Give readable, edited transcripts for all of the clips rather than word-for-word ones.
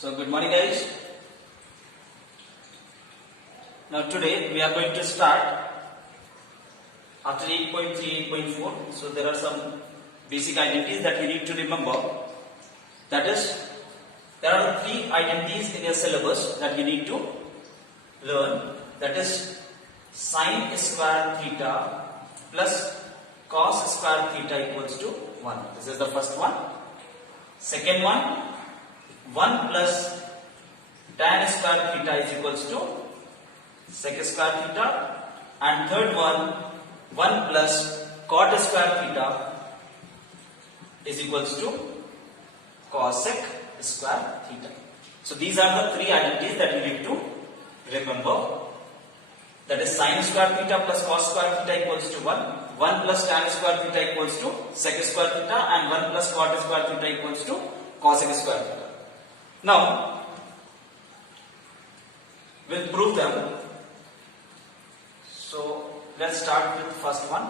So good morning guys. Now today we are going to start after 8.3, 8.4. So there are some basic identities that you need to remember. That is, there are three identities in your syllabus that you need to learn. That is sine square theta plus cos square theta equals to 1. This is the first one. Second one, 1 plus tan square theta is equals to sec square theta, and third one, 1 plus cot square theta is equals to cosec square theta. So these are the three identities that you need to remember. That is sine square theta plus cos square theta equals to 1, 1 plus tan square theta equals to sec square theta, and 1 plus cot square theta equals to cosec square theta. Now, we'll prove them. So, let's start with the first one.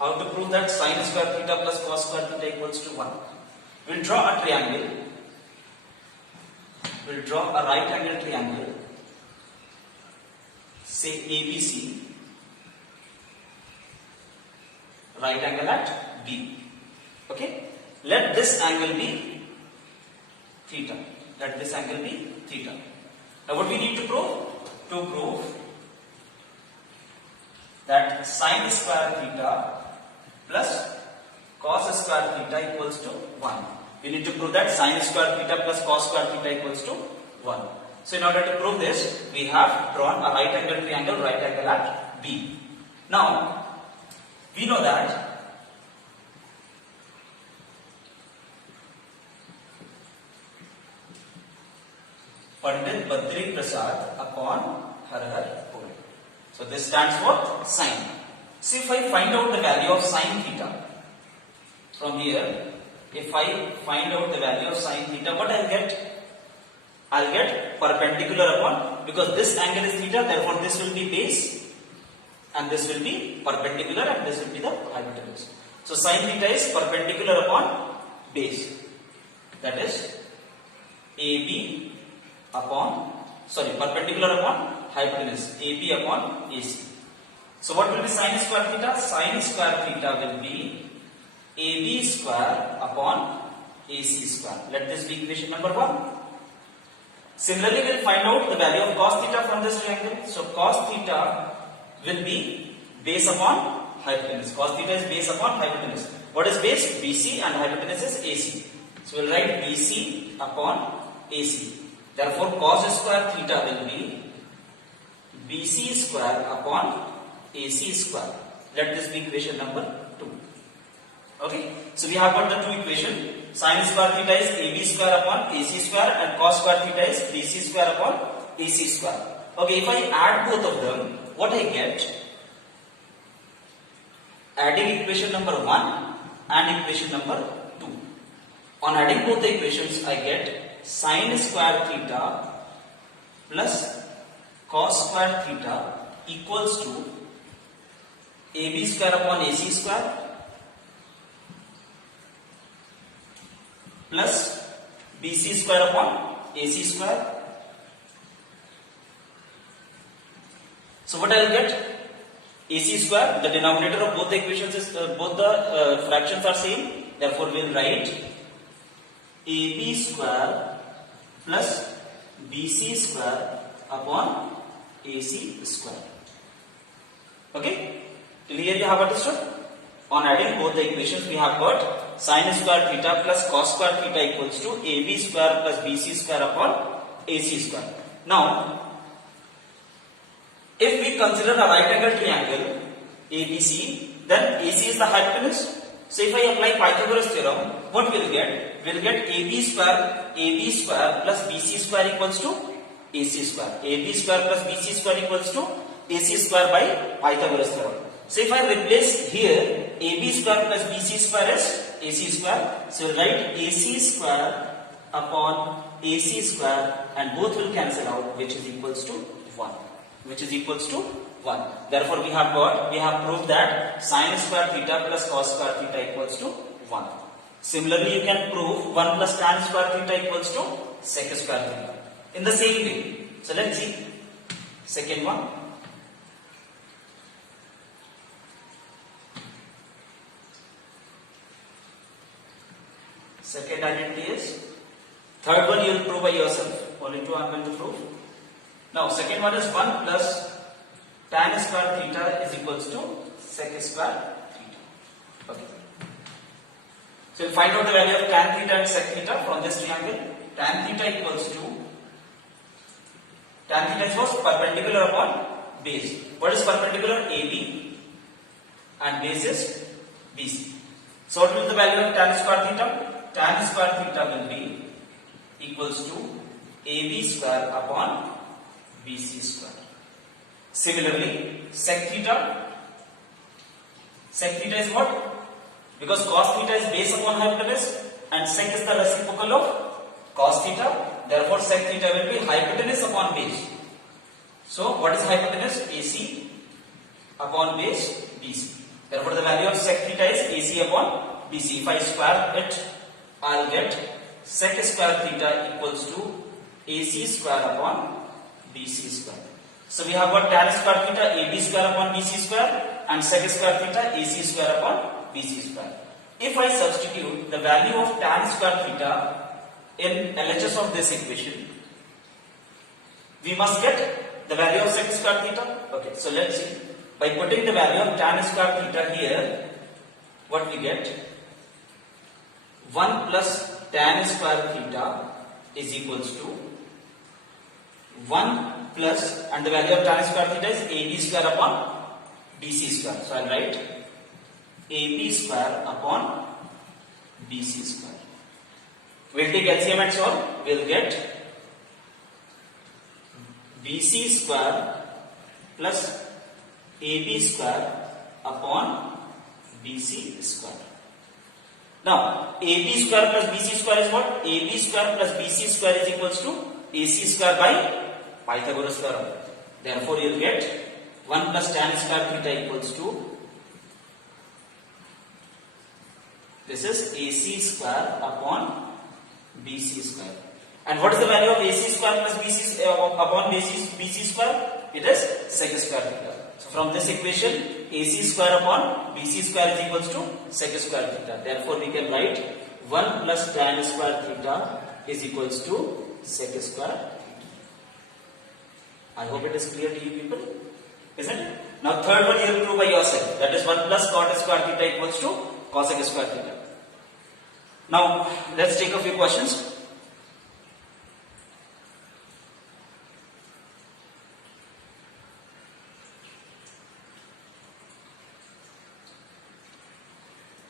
How to prove that sine square theta plus cos square theta equals to 1. We'll draw a triangle. We'll draw a right angle triangle. Say ABC. Right angle at B. Okay? Let this angle be theta. Let this angle be theta. Now what we need to prove? To prove that sine square theta plus cos square theta equals to 1. We need to prove that sine square theta plus cos square theta equals to 1. So in order to prove this, we have drawn a right angle triangle, right angle at B. Now, we know that Pandit Badri Prasad upon Har Puri. So this stands for sine. See, if I find out the value of sine theta from here, if I find out the value of sine theta, what I'll get? I'll get perpendicular upon, because this angle is theta, therefore this will be base and this will be perpendicular and this will be the hypotenuse. So sine theta is perpendicular upon base. That is AB upon, perpendicular upon hypotenuse, AB upon AC. So what will be sine square theta? Sine square theta will be AB square upon AC square. Let this be equation number 1. Similarly, we will find out the value of cos theta from this triangle. So cos theta will be base upon hypotenuse. Cos theta is base upon hypotenuse. What is base? BC, and hypotenuse is AC. So we will write BC upon AC. Therefore, cos square theta will be BC square upon AC square. Let this be equation number 2. Okay. So we have got the two equations. Sin square theta is AB square upon AC square, and cos square theta is BC square upon AC square. Okay. If I add both of them, what I get? Adding equation number 1 and equation number 2. On adding both the equations, I get sin square theta plus cos square theta equals to AB square upon AC square plus BC square upon AC square. So what I will get? AC square, the denominator of both the equations is, both the fractions are same. Therefore we will write AB square plus BC square upon AC square. Okay? Till here you have understood? On adding both the equations, we have got sine square theta plus cos square theta equals to AB square plus BC square upon AC square. Now, if we consider a right angle triangle ABC, then AC is the hypotenuse. So if I apply Pythagoras theorem, what we will get? We will get AB square plus BC square equals to AC square. AB square plus BC square equals to AC square by Pythagoras theorem. So if I replace here AB square plus BC square as AC square, so we will write AC square upon AC square, and both will cancel out, which is equals to 1. Which is equals to 1. Therefore we have proved that sin square theta plus cos square theta equals to 1. Similarly, you can prove 1 plus tan square theta equals to sec square theta. In the same way. So let's see. Second one. Second identity is. Third one you will prove by yourself. Only two I am going to prove. Now second one is 1 plus tan square theta is equals to sec square theta. Okay. So we'll find out the value of tan theta and sec theta from this triangle. Tan theta equals to, tan theta is what? Perpendicular upon base. What is perpendicular? AB and base is BC. So what will be the value of tan square theta? Tan square theta will be equals to AB square upon BC square. Similarly, sec theta is what? Because cos theta is base upon hypotenuse and sec is the reciprocal of cos theta. Therefore, sec theta will be hypotenuse upon base. So, what is hypotenuse? AC upon base BC. Therefore, the value of sec theta is AC upon BC. If I square it, I will get sec square theta equals to AC square upon BC square. So, we have got tan square theta AB square upon BC square and sec square theta AC square upon BC square. If I substitute the value of tan square theta in LHS of this equation, we must get the value of sec square theta. Okay, so let's see. By putting the value of tan square theta here, what we get? 1 plus tan square theta is equals to 1 plus, and the value of tan square theta is AB square upon BC square. So I will write AB square upon BC square. We will take LCM and solve. We will get BC square plus AB square upon BC square. Now, AB square plus BC square is what? AB square plus BC square is equals to AC square by Pythagoras theorem. Therefore, you will get 1 plus tan square theta equals to, this is AC square upon BC square. And what is the value of AC square plus BC upon BC square? It is sec square theta. So from this equation, AC square upon BC square is equals to sec square theta. Therefore, we can write 1 plus tan square theta is equals to sec square theta. I hope it is clear to you people. Isn't it? Now third one you will prove by yourself. That is 1 plus cot square theta equals to cosec square theta. Now let's take a few questions.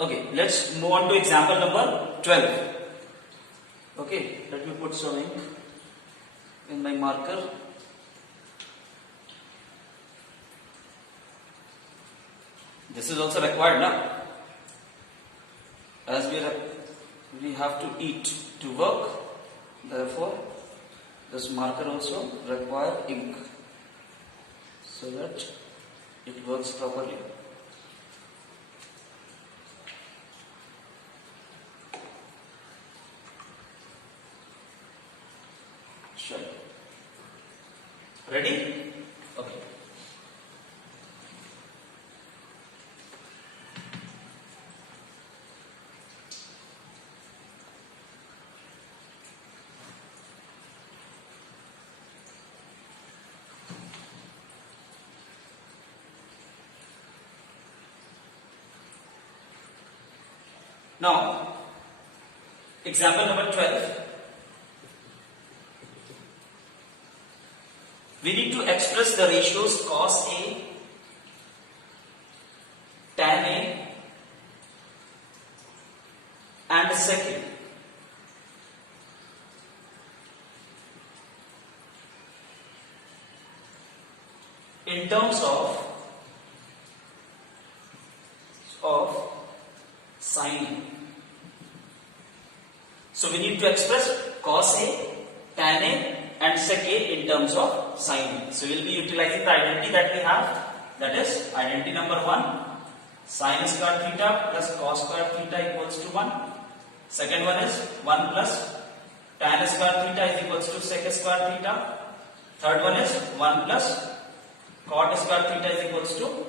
Okay, let's move on to example number 12. Okay, let me put some ink in my marker. This is also required now. As we have to eat to work, therefore this marker also require ink so that it works properly. Sure. Ready? Okay. Now, example number 12. We need to express the ratios cos A, tan A and sec A. In terms of sin A. So we need to express cos A, tan A and sec A in terms of sin A. So we will be utilizing the identity that we have, that is identity number 1, sin square theta plus cos square theta equals to 1. Second one is 1 plus tan square theta is equals to sec square theta. Third one is 1 plus cot square theta is equals to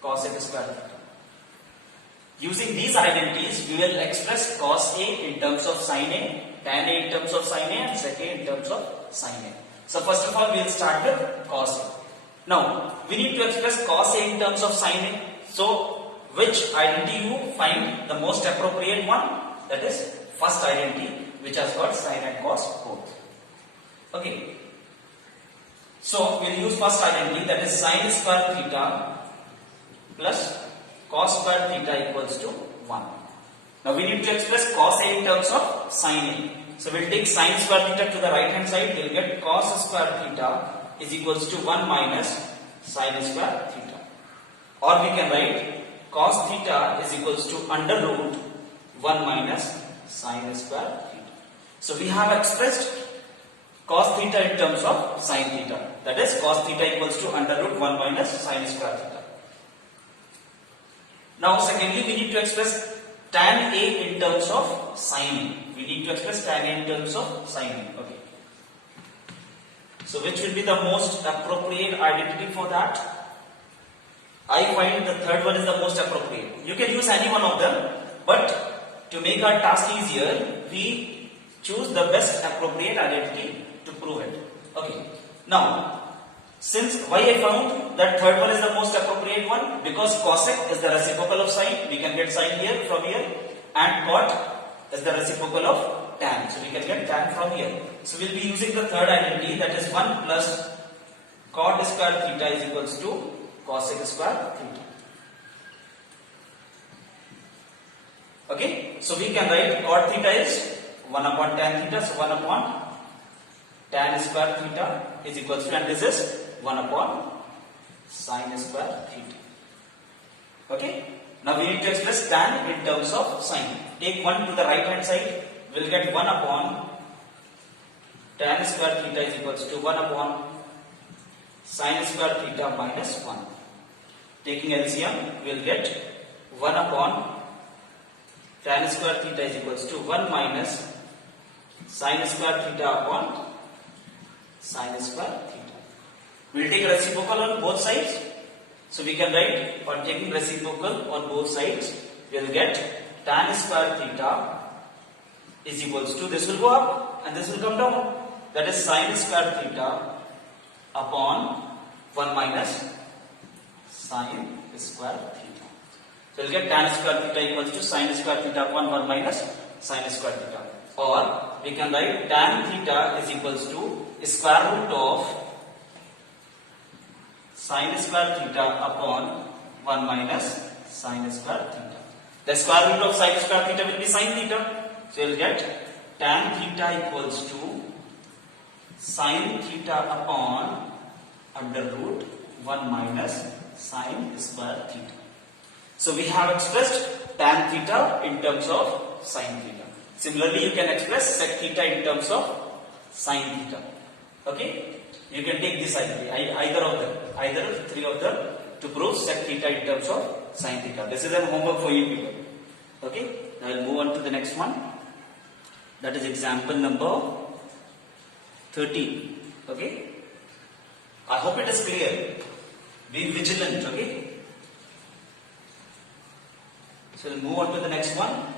cosec square theta. Using these identities, we will express cos A in terms of sin A, tan A in terms of sin A, and sec A in terms of sin A. So first of all, we will start with cos A. Now, we need to express cos A in terms of sin A. So, which identity you find the most appropriate one? That is first identity, which has got sin and cos both. Okay. So, we will use first identity, that is sin square theta plus cos square theta equals to 1. Now, we need to express cos A in terms of sin A. So, we will take sin square theta to the right hand side, we will get cos square theta is equals to 1 minus sin square theta. Or we can write cos theta is equals to under root 1 minus sin square theta. So we have expressed cos theta in terms of sin theta. That is cos theta equals to under root 1 minus sin square theta. Now secondly, we need to express tan A in terms of sin A. We need to express tan A in terms of sin A. Okay. So which will be the most appropriate identity for that? I find the third one is the most appropriate. You can use any one of them, but to make our task easier, we choose the best appropriate identity to prove it. Okay. Now, since why I found that third one is the most appropriate one? Because cosec is the reciprocal of sin. We can get sin here from here, and cot is the reciprocal of tan. So we can get tan from here. So we will be using the third identity, that is 1 plus cot square theta is equals to cosec square theta. Okay, so we can write cot theta is 1 upon tan theta, so 1 upon tan square theta is equals to, and this is 1 upon sin square theta. Okay, now we need to express tan in terms of sin. Take 1 to the right hand side, we will get 1 upon tan square theta is equals to 1 upon sin square theta minus 1. Taking LCM, we will get 1 upon tan square theta is equals to 1 minus sin square theta upon sin square theta. We will take reciprocal on both sides. So we can write, on taking reciprocal on both sides, we will get tan square theta is equals to, this will go up and this will come down. That is sin square theta upon 1 minus sin square theta. So we will get tan square theta equals to sin square theta upon 1 minus sin square theta. Or we can write tan theta is equals to square root of sin square theta upon 1 minus sin square theta. The square root of sin square theta will be sin theta. So you will get tan theta equals to sin theta upon under root 1 minus sin square theta. So we have expressed tan theta in terms of sin theta. Similarly, you can express sec theta in terms of sin theta. Okay? You can take this either of them, either three of them, to prove sec theta in terms of sin theta. This is a homework for you people. Okay? Now I will move on to the next one. That is example number 13. Okay? I hope it is clear. Be vigilant. Okay? So we'll move on to the next one.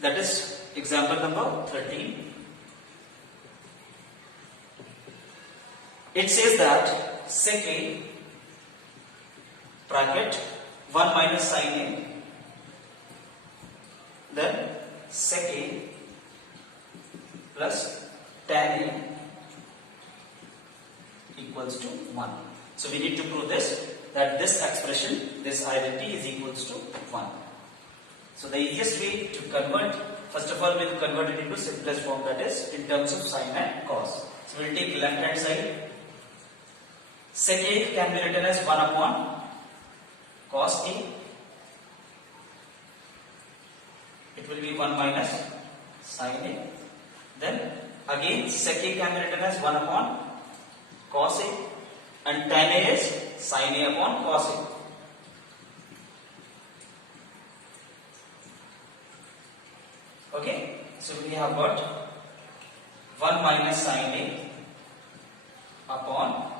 That is example number 13. It says that sec A bracket 1 minus sin A, then sec A plus tan A equals to 1. So we need to prove this, that this expression, this identity is equals to 1. So the easiest way to convert, first of all we will convert it into simplest form, that is in terms of sin and cos. So we will take left hand side. Sec A can be written as 1 upon cos A. It will be 1 minus sin A. Then again sec A can be written as 1 upon cos A, and tan A is sin A upon cos A. Okay, so we have got 1 minus sin A upon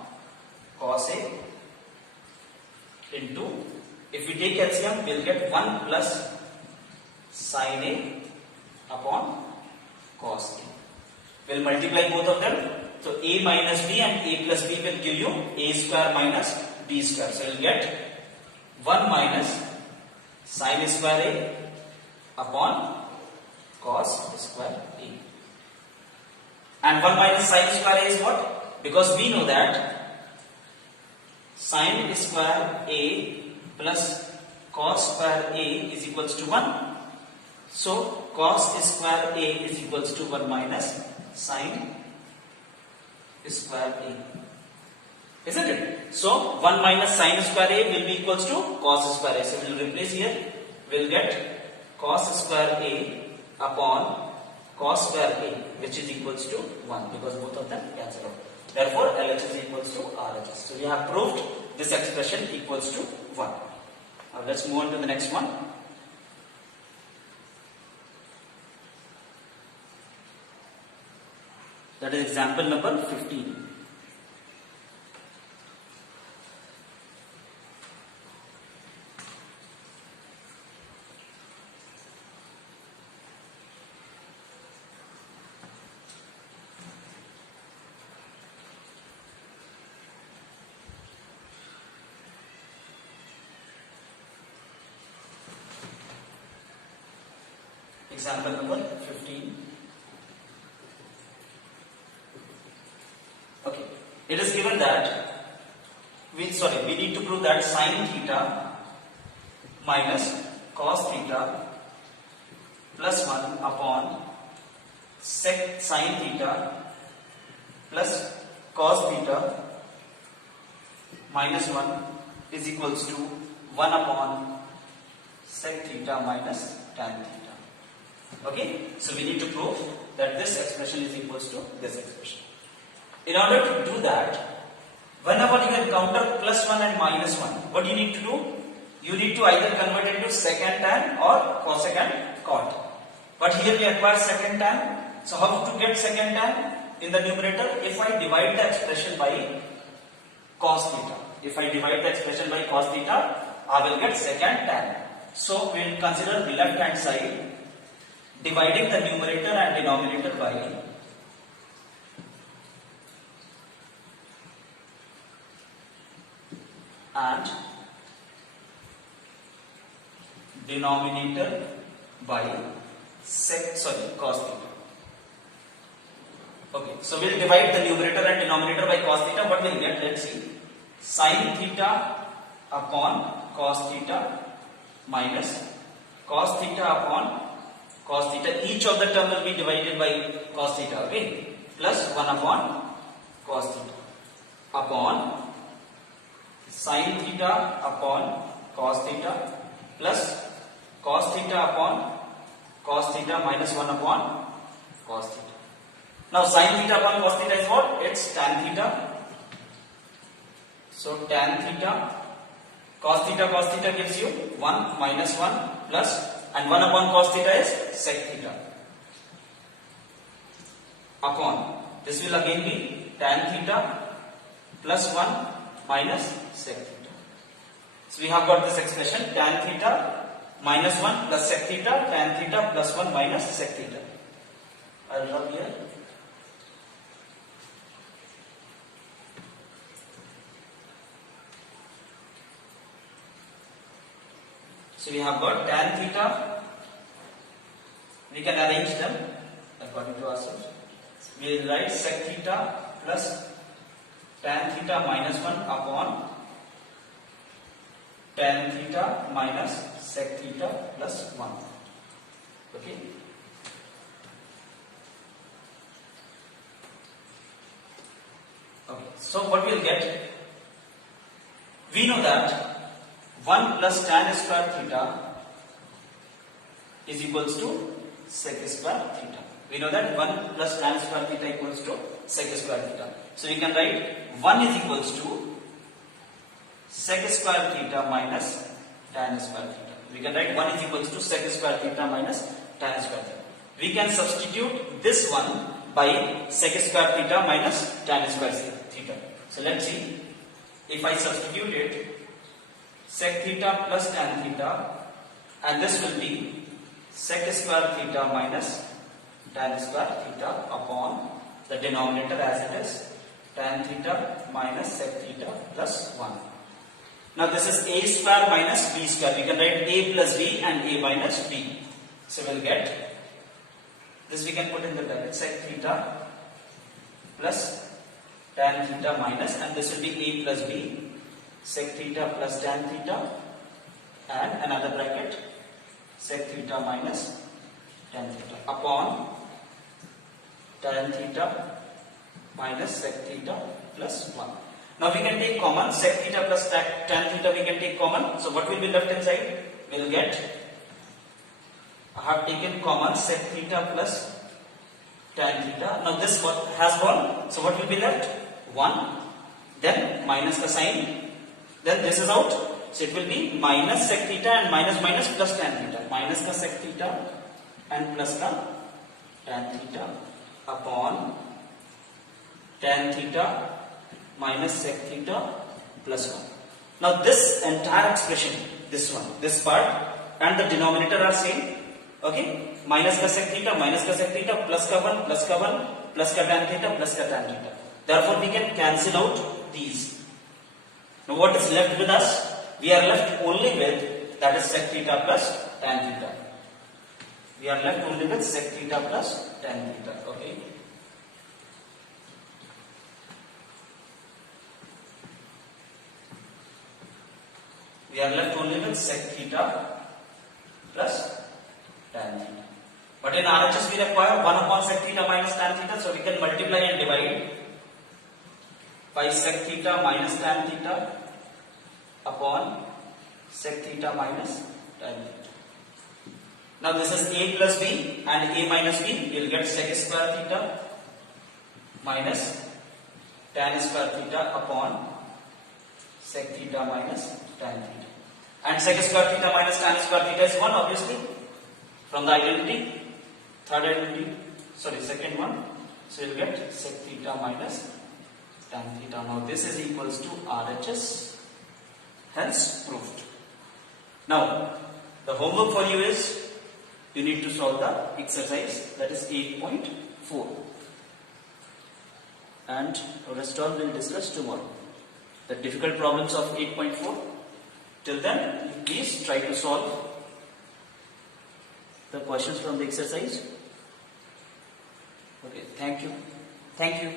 cos A into, if we take LCM, we will get 1 plus sin A upon cos A. We will multiply both of them. So A minus B and A plus B will give you A square minus B square. So you will get 1 minus sin square A upon cos square A. And 1 minus sin square A is what? Because we know that sin square A plus cos square A is equals to 1. So cos square A is equals to 1 minus sin square A. Isn't it? So 1 minus sin square A will be equals to cos square A. So we will replace here. We will get cos square A upon cos square A, which is equals to 1, because both of them cancel out. Therefore LHS is equals to RHS. So we have proved this expression equals to 1. Now let's move on to the next one. That is example number 15. Example number 15. Okay, it is given that we need to prove that sin theta minus cos theta plus 1 upon sec sin theta plus cos theta minus 1 is equals to 1 upon sec theta minus tan theta. Okay, so we need to prove that this expression is equals to this expression. In order to do that, whenever you encounter plus 1 and minus 1, what you need to do? You need to either convert it into secant tan or cosecant cot. But here we acquire secant tan. So how to get secant tan in the numerator? If I divide the expression by cos theta. If I divide the expression by cos theta, I will get secant tan. So we will consider the left hand side, dividing the numerator and denominator by and denominator by cos theta. Okay, so we'll divide the numerator and denominator by cos theta. What we'll get? Let's see. Sin theta upon cos theta minus cos theta upon cos theta. Each of the term will be divided by cos theta. Okay, plus 1 upon cos theta upon sin theta upon cos theta plus cos theta upon cos theta minus 1 upon cos theta. Now sin theta upon cos theta is what? It's tan theta. So tan theta cos theta gives you 1 minus 1 plus, and 1 upon cos theta is sec theta upon, this will again be tan theta plus 1 minus sec theta. So we have got this expression tan theta minus 1 plus sec theta, tan theta plus 1 minus sec theta. I will draw here. So we have got tan theta, we can arrange them according to ourselves. We will write sec theta plus tan theta minus 1 upon tan theta minus sec theta plus 1. Okay. Okay. So what we will get? We know that 1 plus tan square theta is equals to sec square theta. We know that 1 plus tan square theta equals to sec square theta. So we can write 1 is equals to sec square theta minus tan square theta. We can write 1 is equals to sec square theta minus tan square theta. We can substitute this one by sec square theta minus tan square theta. So let's see. If I substitute it, sec theta plus tan theta, and this will be sec square theta minus tan square theta upon the denominator as it is tan theta minus sec theta plus 1. Now this is a square minus b square. We can write a plus b and a minus b. So we'll get this, we can put in the bracket, sec theta plus tan theta minus, and this will be a plus b, sec theta plus tan theta, and another bracket sec theta minus tan theta upon tan theta minus sec theta plus 1. Now we can take common sec theta plus tan theta, we can take common. So what will be left inside? We will get, I have taken common sec theta plus tan theta. Now this has gone. So what will be left? 1. Then minus the sign. Then this is out. So it will be minus sec theta and minus minus plus tan theta. Minus the sec theta and plus the tan theta upon tan theta minus sec theta plus 1. Now this entire expression, this one, this part and the denominator are same. Okay, minus ka sec theta, minus ka sec theta, plus ka 1, plus ka 1, plus ka tan theta, plus ka tan theta. Therefore, we can cancel out these. Now, what is left with us? We are left only with, that is sec theta plus tan theta. We are left only with sec theta plus tan theta. Okay. We are left only with sec theta plus tan theta. But in RHS we require 1 upon sec theta minus tan theta, so we can multiply and divide by sec theta minus tan theta upon sec theta minus tan theta. Now this is a plus b and a minus b, we will get sec square theta minus tan square theta upon sec theta minus tan theta. And sec square theta minus tan square theta is 1 obviously. From the identity, second one, so you'll get sec theta minus tan theta. Now this is equals to RHS, hence proved. Now the homework for you is, you need to solve the exercise, that is 8.4, and the rest all will discuss tomorrow. The difficult problems of 8.4. Till then, please try to solve the questions from the exercise. Okay, thank you.